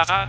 あ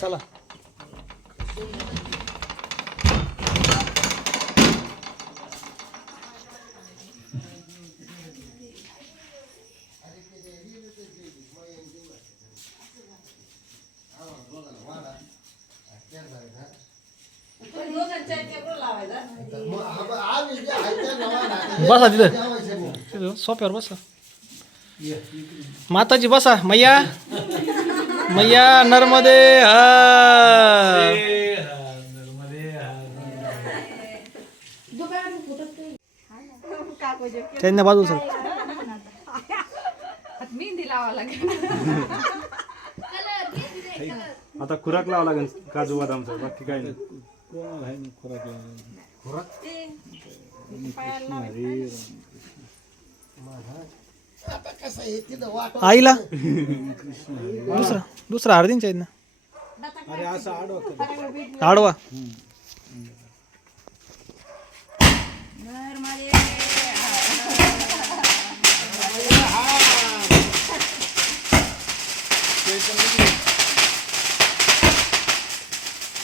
चला. बसा तिथं. सोप्यावर बसा. माताजी बसा मैया. मैया नर्मदे त्यांना बाजू सर. मेहंदी लावा लागेल आता खुराक लावा लागेल काजू बदामचा बाकी काही नाही. कोणाला आहे ना खुराक लागला आईला दुसरा दुसरा हळदींच्या आहेत ना अरे असं आडवा कर आडवा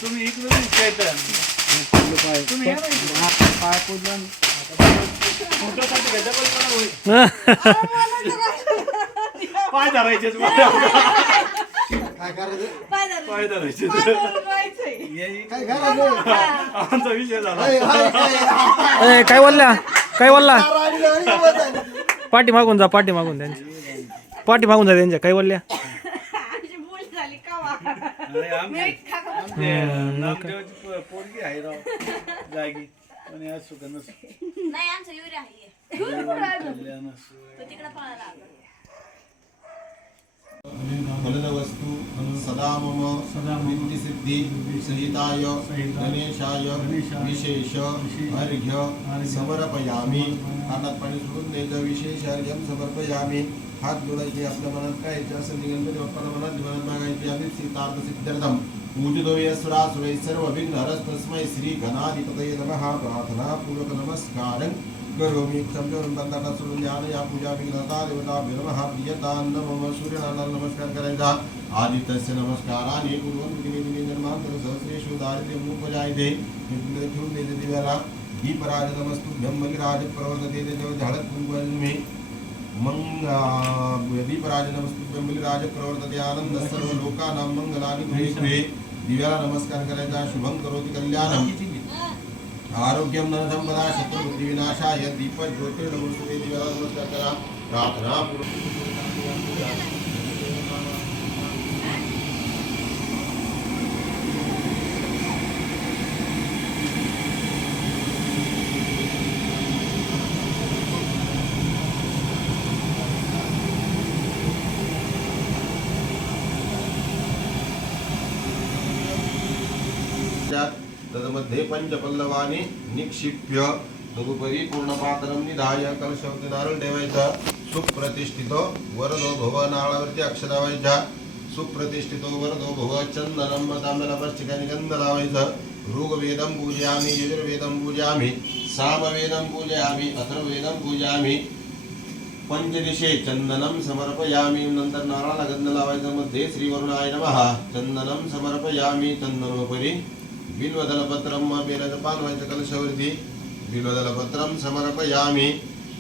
तुम्ही इकडून काय तर तुम्ही या ना इकडे. पाय धरायचे. आमचा विषय झाला. ए, काय बोलल्या काय बोलला? पाठी मागून जा पाठी मागून त्यांची. पाठी मागून जा त्यांच्या. काय बोलल्या? पोरगी आहे राव. जागी. पण आज सुद्धा नसतं. नाही आमचं युरिया आहे. कल्याण असं. तो तिकडे पळायला लागला. फलदवस्तु सदा मम सिद्धी सहिताय गणेशाय विशेष अर्घ्य समर्पयामी. हातात पाणी सोडून द्यायचं विशेष अर्घ्यम समर्पयामी. हात जोडायचे आपल्या मनात काय इच्छा असेल ती गणपती बाप्पाला मनात मनात मागायची आम्ही सीतार्थ सिद्ध्यर्थम. पूजितो यस्रासुरै सर्वविघ्नहरस्तस्मै श्रीघनाधिपतये नमः। प्रार्थना नमस्कारं करोमि। समजावून बंधाटा सोडून ध्यान या पूजा विघ्नता देवता नमः प्रियतान्न मम सूर्यनारायण नमस्कार करायचा आदित्यस्य नमस्काराने पूर्वं दिने जन्मांतर सहस्रेषु दारिद्र्य मुपजायते ठेवून देते दिव्याला दीपराज नमस्तुभ्यं मगिराज प्रवर्तते त्याच्यावर झाडत कुंकुमे मंग दीपराज नमस्तुभ्यं बलिराज प्रवर्तते आनंद सर्व लोकानां मंगलानि गृहे गृहे दिव्याला नमस्कार करायचा शुभं करोती कल्याणं आरोग्यम नरधम संपदा शत्रुबुद्धी विनाशाय दीप ज्योतिर्नमस्ते दिव्याला नमस्कार करा. प्रार्थना मध्ये पंचपल्लवाने निक्षिप्य. तदुपरी पूर्णपात्रम निधाय कलशवती नारळ ठेवायचा. सुप्रतिष्ठित वरदो भव नाळावरती अक्ष लावायचा सुप्रतिष्ठित वरदो भव चंदनम तांबेला ठिकाणी गंध लावायचा. ऋग्वेदम पूजयामी यजुर्वेदम पूजयामी सामवेदं पूजयामि अथर्ववेदं पूजयामि. पंचदिशे चंदनम समर्पयामी नंतर नारळाला गंध लावायचा मध्ये श्रीवरुणाय नमः. चंदनम समर्पयामी चंदनोपरी बिल्वदलपत्रम बेलाचं पान व्हायचं कलशावरती बिल्वदलपत्रम समर्पयामी।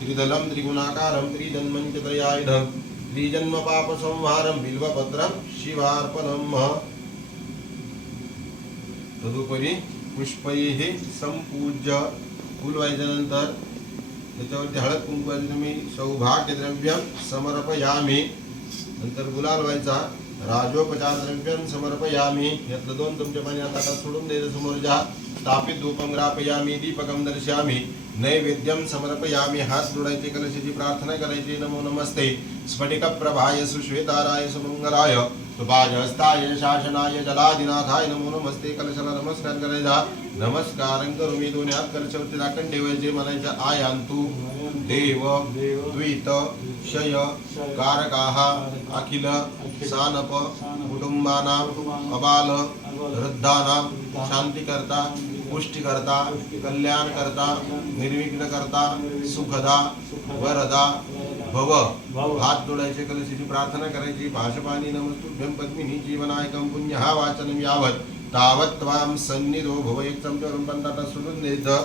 त्रिदलं त्रिगुणाकारं त्रिजन्मञ्च त्रयायुधं। त्रिजन्म पाप संहारं बिल्वपत्रं शिवार्पणम् तदुपरी पुष्पैः संपूज्य फुल व्हायच्यानंतर त्याच्यावरती हळद कुंकवाचे तुम्ही सौभाग्य समर्पयामी। नंतर गुलाल व्हायचा राजोपचार द्रव्यम समर्पयामी। यातलं दोन तुमच्या पाणी ताटात सोडून द्यायचं समोर ज्या स्थापित धूपम रापयामी दीपकम दर्शयामी। नैवेद्यम समर्पयामी। हात जोडायचे कलशाची प्रार्थना करायची। नमो नमस्ते। स्फटिक प्रभाय सुश्वेताराय सुमंगलाय। सुपाजहस्ताय शासनाय जलादिनाथाय नमो नमस्ते। कलशाला नमस्कार करायचा। नमस्कार करू मी दोन्ही हात। कलशावरती दाखन ठेवायचे। म्हणायचं आयांतु देव द्वित। क्षय कारकाः अखिल सानप कुटुंबानां अबाल वृद्धानां शांतिकर्ता पुष्टिकर्ता कल्याणकर्ता निर्विघ्नकर्ता सुखदा वरदा भव. हात जोडायचे कलशीची प्रार्थना करायची भाषपाणी नमस्तुभ्यं पद्मिनी जीवनायकं पुण्य हा वाचनम यावत. तावत त्वाम सन्निधो भव एक चमच्यावरून पण सोडून द्यायचं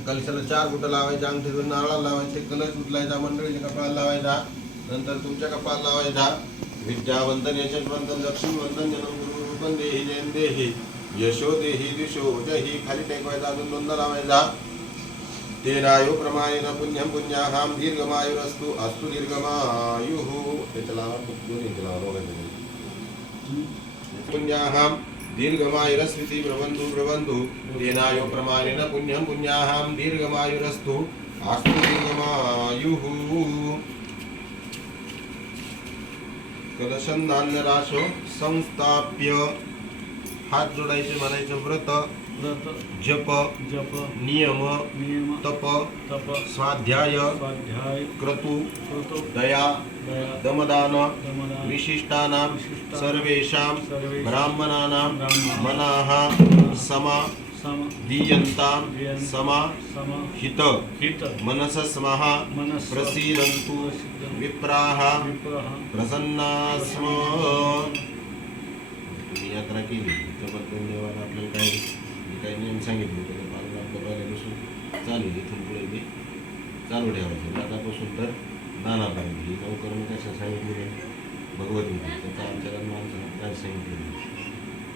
कलशाला चार बुटं लावायच्या अंगठीतून नारळाला लावायचे कलश उचलायचा मंडळीच्या कपाळाला लावायचा नंतर तुमच्या कपाळाला लावायचा. विद्यावंदन यशस्वंतन लक्ष्मीवंतन जनम गुरुरूपन देही जयन देही. यशो देही दिशो जही. खाली टेकवायचा अजून दोनदा लावायचा. तेनायु प्रमाणेन पुण्यम पुण्याहाम दीर्घमायुरस्तु अस्तु दीर्घमायुः. त्याच्या लावा दोन्ही लावा दोघांच्या पुण्याहाम दीर्घमायुरस्विति प्रबन्धु प्रबन्धु तेनायो प्रमाणेन पुण्यं पुण्याहां दीर्घमायुरस्तु। अस्तु दीर्घमायुः। कलशन्नान्यराशो संस्थाप्य। हात जोडायचे म्हणायचं व्रत। व्रत जप जप नियम नियम तप तप स्वाध्याय स्वाध्याय क्रतु कृतो दया दया दमदान दमदान विशिष्टानां सर्वेषां ब्राह्मणानां मनाः समा दीयन्तां समा हित हित मनसस्मः मनस् प्रसीदन्तु विप्राः विप्रः प्रसन्ना स्म तुम्ही यात्रा केली त्याबद्दल देवाला आपल्याला काय काही नियम सांगितले त्याला पालन आपलं पहिल्यापासून चालू आहे इथून पुढे ते चालू ठेवायचं. दादापासून तर नानापर्यंत ही नौकरण कशा सांगितली नाही. भगवद्गीता त्याचा आमच्या माणसाला काय सांगितलं नाही.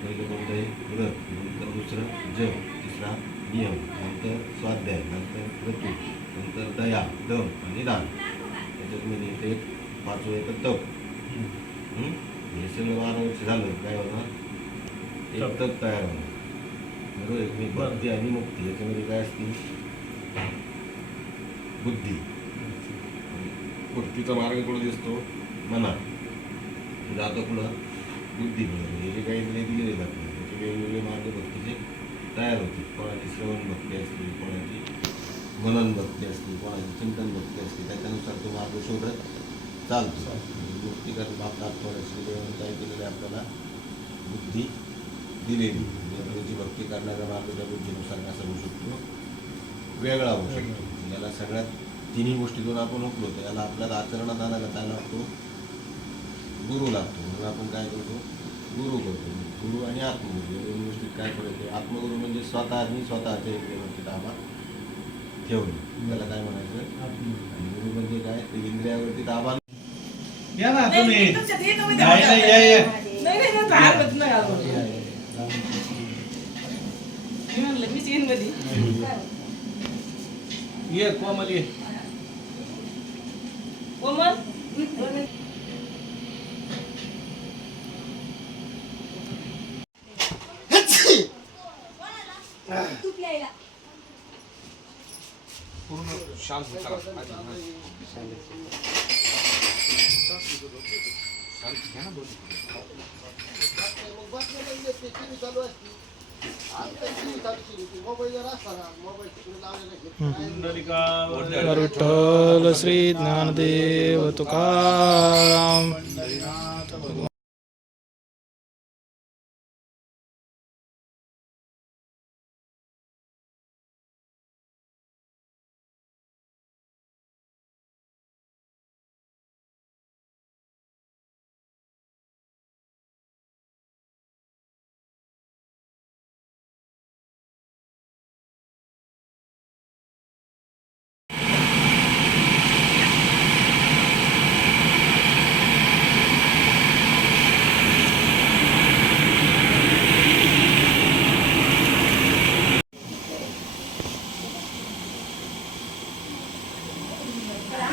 पहिलं कोणतं आहे व्रत. नंतर दुसरं जप. तिसरा नियम. नंतर स्वाध्याय. नंतर ऋतू. नंतर दया दम आणि दान. त्याच्यात म्हणजे ते पाचवं येतं तप. हं? सगळं बारा वर्ष झालं. काय होणार? एक. तप तयार होणार. बरोबर? म्हणजे भक्ती आणि मुक्ती याच्यामध्ये काय असते? बुद्धी. भक्तीचा मार्ग कुठं दिसतो? मनात. जातो कुठं बुद्धी हे जे काही दिले दिलेले जातात त्याचे वेगवेगळे मार्ग भक्तीचे तयार होते कोणाची श्रवण भक्ती असते कोणाची मनन भक्ती असते कोणाची चिंतन भक्ती असते त्याच्यानुसार तो मार्ग शोधत चालतो. मुक्ती करत आपला थोडंसं देवाने काय केलेलं आहे आपल्याला? बुद्धी दिलेली. त्याची भक्ती करणारा मार्ग त्या बुद्धीनुसार कसा होऊ शकतो? वेगळा होऊ शकतो. याला सगळ्यात तिन्ही गोष्टीतून आपण तर याला आपल्याला आचरणात आणायला काय लागतो? गुरु लागतो. म्हणून आपण काय करतो? गुरु करतो. गुरु आणि आत्मगुरु. या दोन गोष्टीत काय करायचे आत्मगुरु म्हणजे स्वतःनी स्वतःच्या इंद्रियावरती ताबा ठेवणे. त्याला काय म्हणायचं? आणि गुरु म्हणजे काय? ते इंद्रियावरती ताबा या ना नाही, तुम्ही. म्हणलं, मीच येईन मध्ये. ये कोमल ये कोमल? पुंडलिका विठ्ठल श्री ज्ञानदेव तुकाराम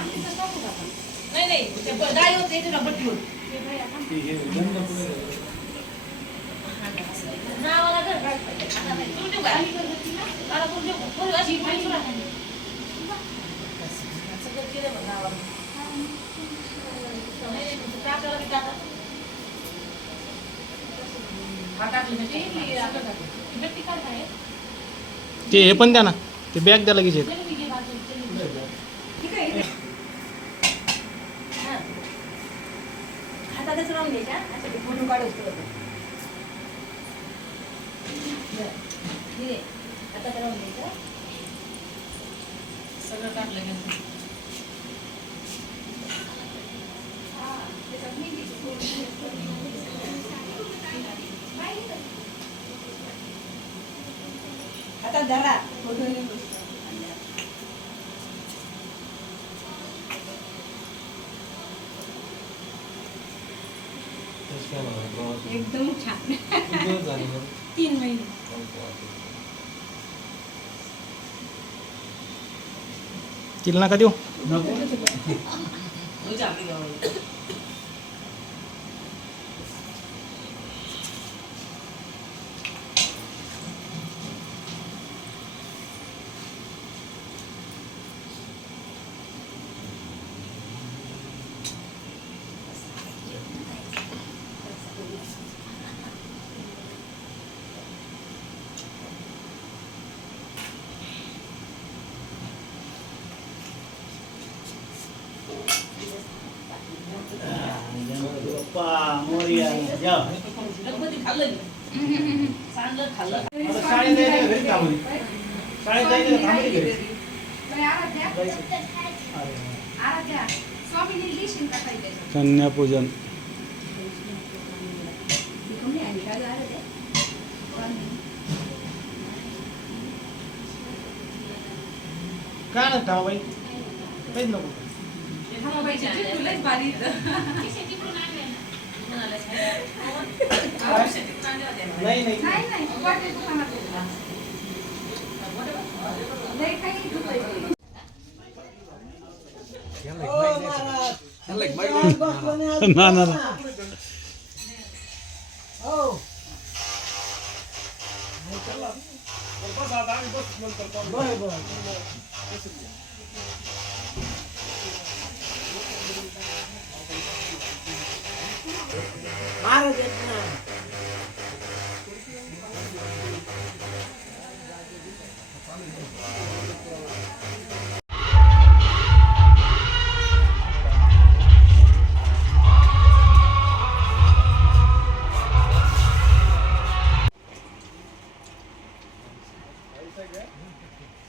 नाही नाही ते ब- गाडीवर येते ना भट्टीवर नावाला घर काढ. आता नाही. तू ठेव का? मला कोण ठेव का? कोण अशी पाहिजे तुला? सगळं केलं बघ नावाला. नाही, नाही, तू टाकायला बी टाका. हा टाकलं ना ते, की आपलं टाकलं. ती भट्टी काढताय. ते हे पण द्या ना. ते बॅग द्या लगेच एक. चल मी गेलं आता धरा एकदम छान तीन महिने तिला नका देऊ गणपती खाल्लं मी. चांगलं खाल्लं शाळेत जायचं घरी थांबली शाळेत जायचं थांबली घरी कन्यापूजन काय नाही थांबा बाई काहीच नको नाही नाही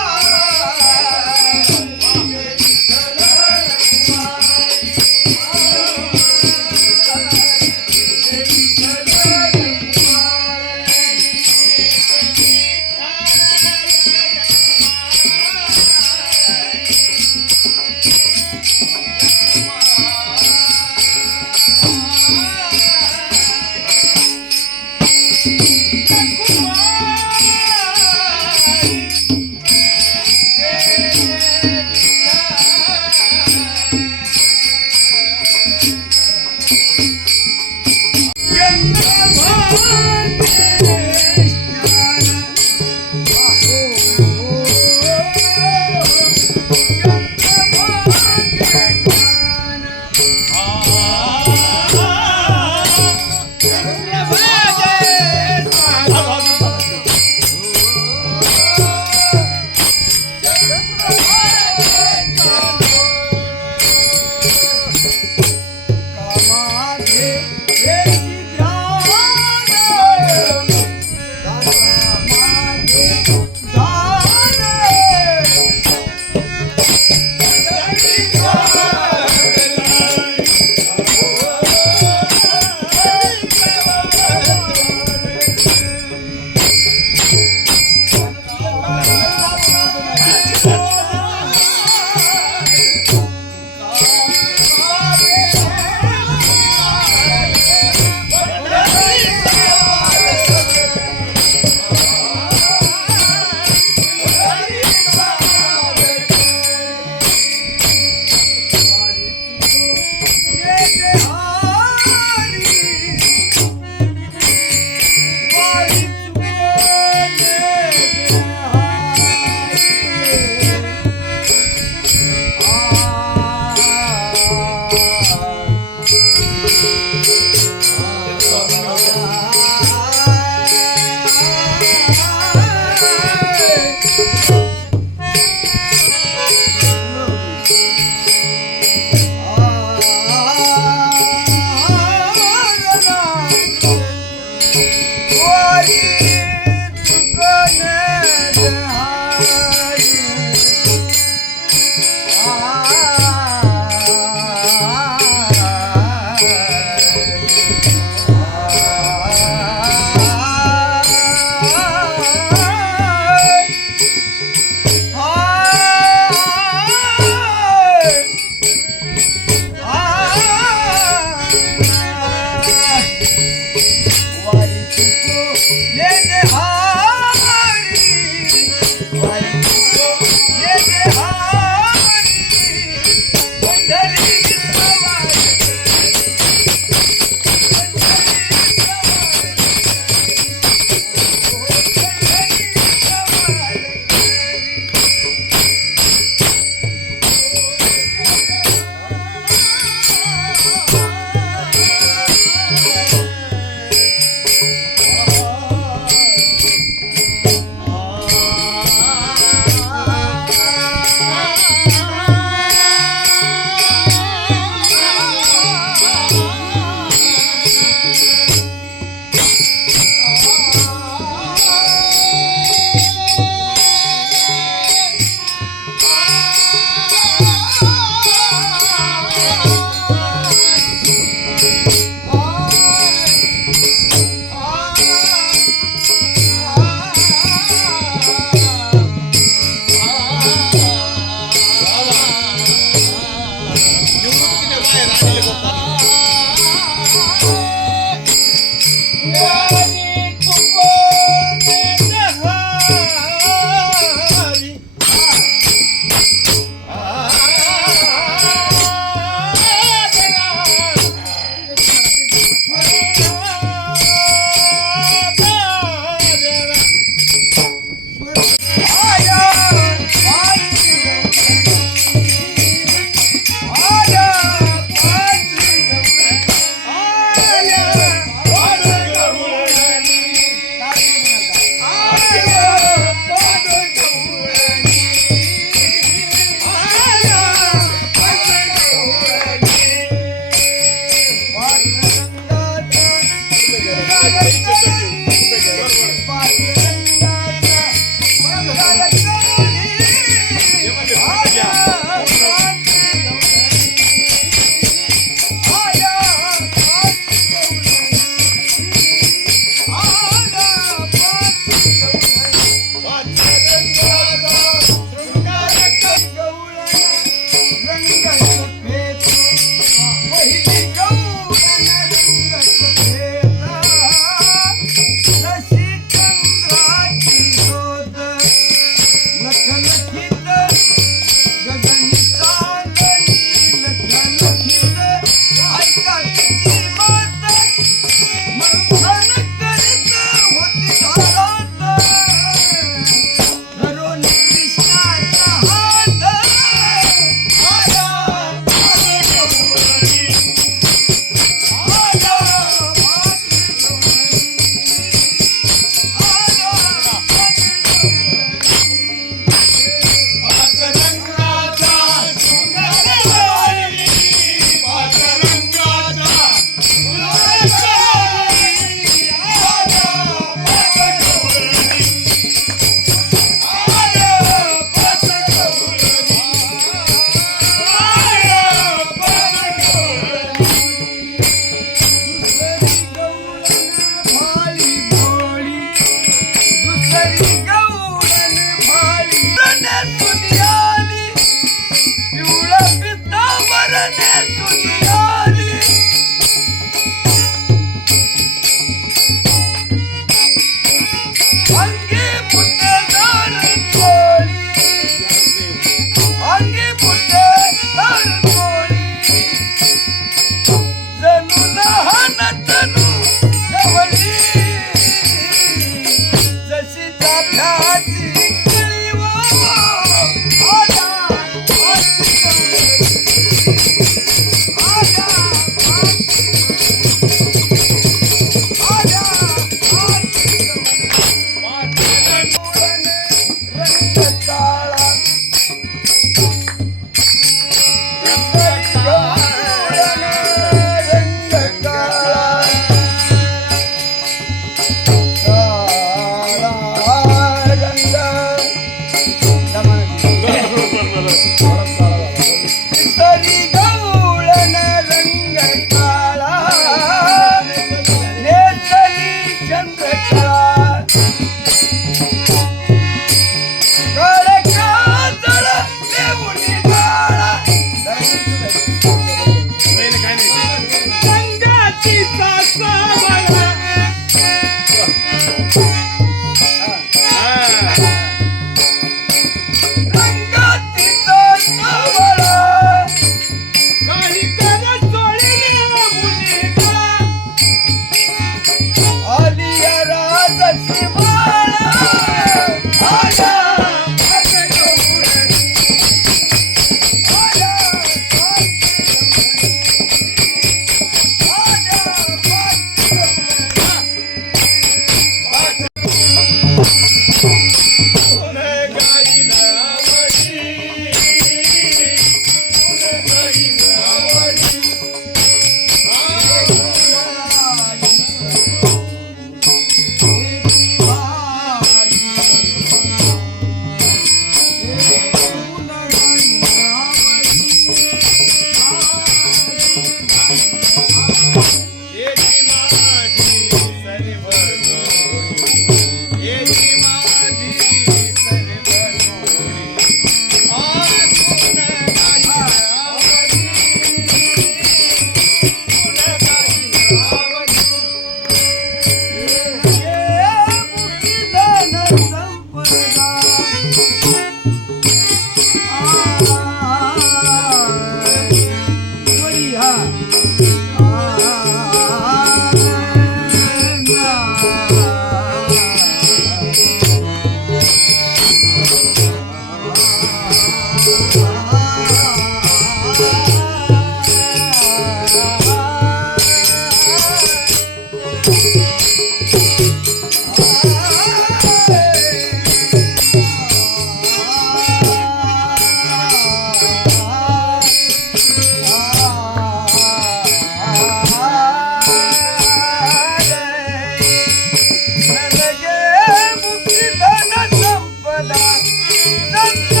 Não, não.